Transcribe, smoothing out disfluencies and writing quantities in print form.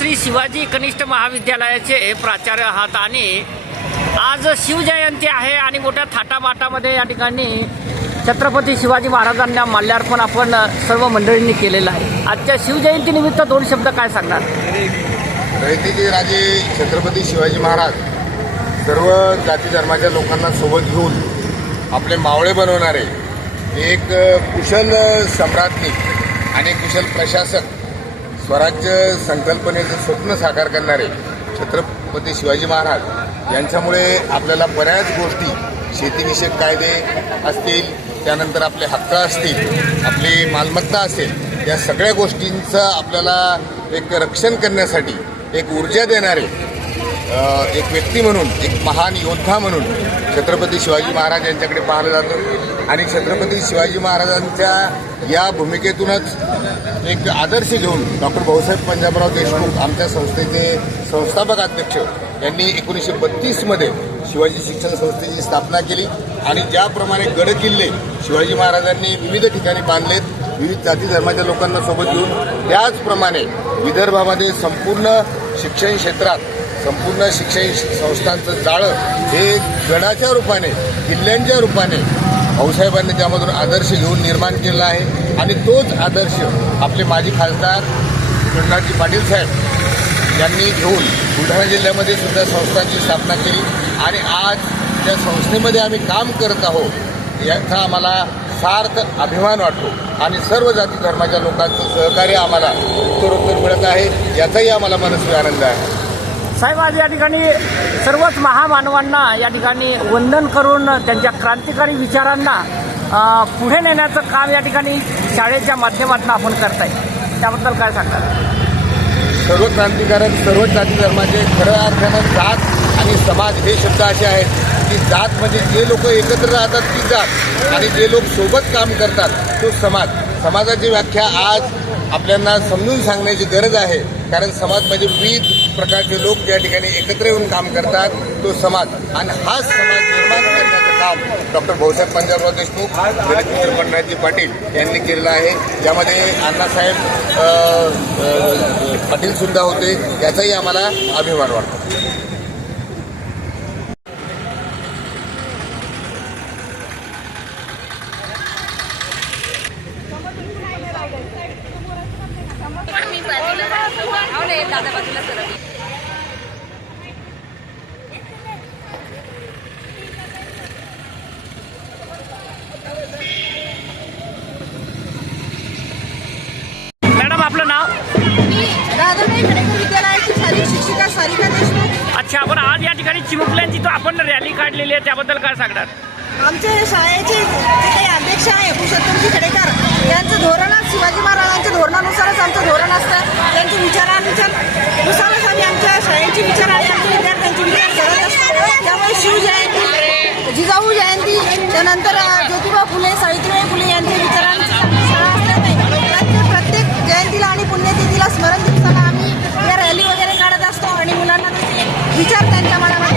श्री शिवाजी कनिष्ठ महाविद्यालयाचे प्राचार्य आहात आणि आज शिवजयंती आहे आणि मोठ्या थाटामाटामध्ये या ठिकाणी छत्रपती शिवाजी महाराजांना माल्यार्पण आपण सर्व मंडळींनी केलेलं आहे। आजच्या शिवजयंतीनिमित्त दोन शब्द काय सांगणार? रयतेचे राजे छत्रपती शिवाजी महाराज सर्व जाती धर्माच्या लोकांना सोबत घेऊन आपले मावळे बनवणारे एक कुशल सम्राज्ञी आणि कुशल प्रशासक, स्वराज्य संकल्पनेचं स्वप्न साकार करणारे छत्रपती शिवाजी महाराज यांच्यामुळे आपल्याला बऱ्याच गोष्टी, शेतीविषयक कायदे असतील, त्यानंतर आपले हक्क असतील, आपली मालमत्ता असेल, या सगळ्या गोष्टींचं आपल्याला एक रक्षण करण्यासाठी एक ऊर्जा देणारे एक व्यक्ती म्हणून, एक महान योद्धा म्हणून छत्रपती शिवाजी महाराज यांच्याकडे पाहिलं जातं। आणि छत्रपती शिवाजी महाराजांच्या या भूमिकेतूनच एक आदर्श घेऊन डॉक्टर भाऊसाहेब पंजाबराव देशमुख आमच्या संस्थेचे संस्थापक अध्यक्ष यांनी 1932मध्ये शिवाजी शिक्षण संस्थेची स्थापना केली आणि ज्याप्रमाणे गडकिल्ले शिवाजी महाराजांनी विविध ठिकाणी बांधलेत, विविध जाती धर्माच्या लोकांना सोबत घेऊन, त्याचप्रमाणे विदर्भामध्ये संपूर्ण शिक्षण क्षेत्रात, संपूर्ण शिक्षण संस्थांचं जाळं हे गडाच्या रूपाने, किल्ल्यांच्या रूपाने भाऊसाहेबांनी त्यामधून आदर्श घेऊन निर्माण केला आहे। आणि तोच आदर्श आपले माजी खासदार प्रल्हादजी पाटील साहेब यांनी घेऊन बुलढाणा जिल्ह्यामध्ये सुद्धा संस्थांची स्थापना केली आणि आज त्या संस्थेमध्ये आम्ही काम करत आहोत याचा आम्हाला सार्थ अभिमान वाटतो आणि सर्व जाती धर्माच्या लोकांचं सहकार्य आम्हाला उत्तरोत्तर मिळत आहे, याचाही आम्हाला मनस्वी आनंद आहे। साहेब, आज या ठिकाणी सर्वच महामानवांना या ठिकाणी वंदन करून त्यांच्या क्रांतिकारी विचारांना पुढे नेण्याचं काम या ठिकाणी शाळेच्या माध्यमातून आपण करताय, त्याबद्दल काय सांगतात? सर्व क्रांतिकारक, सर्व जाती धर्माचे खऱ्या अर्थानं जात आणि समाज हे शब्द असे आहेत की जात म्हणजे जे लोक एकत्र राहतात ती जात आणि जे लोक सोबत काम करतात तो समाज। समाजाची व्याख्या आज आपल्याला समजून सांगण्याची गरज आहे, कारण समाज म्हणजे विविध प्रकारचे लोक ज्या ठिकाणी एकत्र येऊन काम करतात तो समाज, आणि हाच समाज निर्माण करण्याचं काम डॉक्टर भाऊसाहेब पंजाबराव देशमुख, दलित प्रल्हादजी पाटील यांनी केलेलं आहे। यामध्ये अण्णासाहेब पाटील सुद्धा होते, याचाही आम्हाला अभिमान वाटतो। मॅडम, आपलं नाव? विद्यालयाची शालेय शिक्षिका सारिका देशमुख। अच्छा, आपण आज या ठिकाणी चिमुकल्यांची तो आपण रॅली काढलेली आहे, त्याबद्दल काय सांगणार? आमच्या शाळेचे जे काही अध्यक्ष आहे पुरुषोत्तमजी खेडेकर यांचं धोरणच शिवाजी महाराजांच्या धोरणानुसारच आमचं धोरण असतं, त्यांच्या विचारानुसारच आम्ही आमच्या शाळेची विचार आणि आमच्या विद्यार्थ्यांचे विचार करत असतो। त्यामुळे शिवजयंती, जिजाऊ जयंती, त्यानंतर ज्योतिबा फुले, सावित्रीबाई फुले यांच्या विचारांची शाळा असल्याने प्रत्येक जयंतीला आणि पुण्यतिथीला स्मरण दिवसाला आम्ही या रॅली वगैरे काढत असतो आणि मुलांना त्याचे विचार त्यांच्या मनामध्ये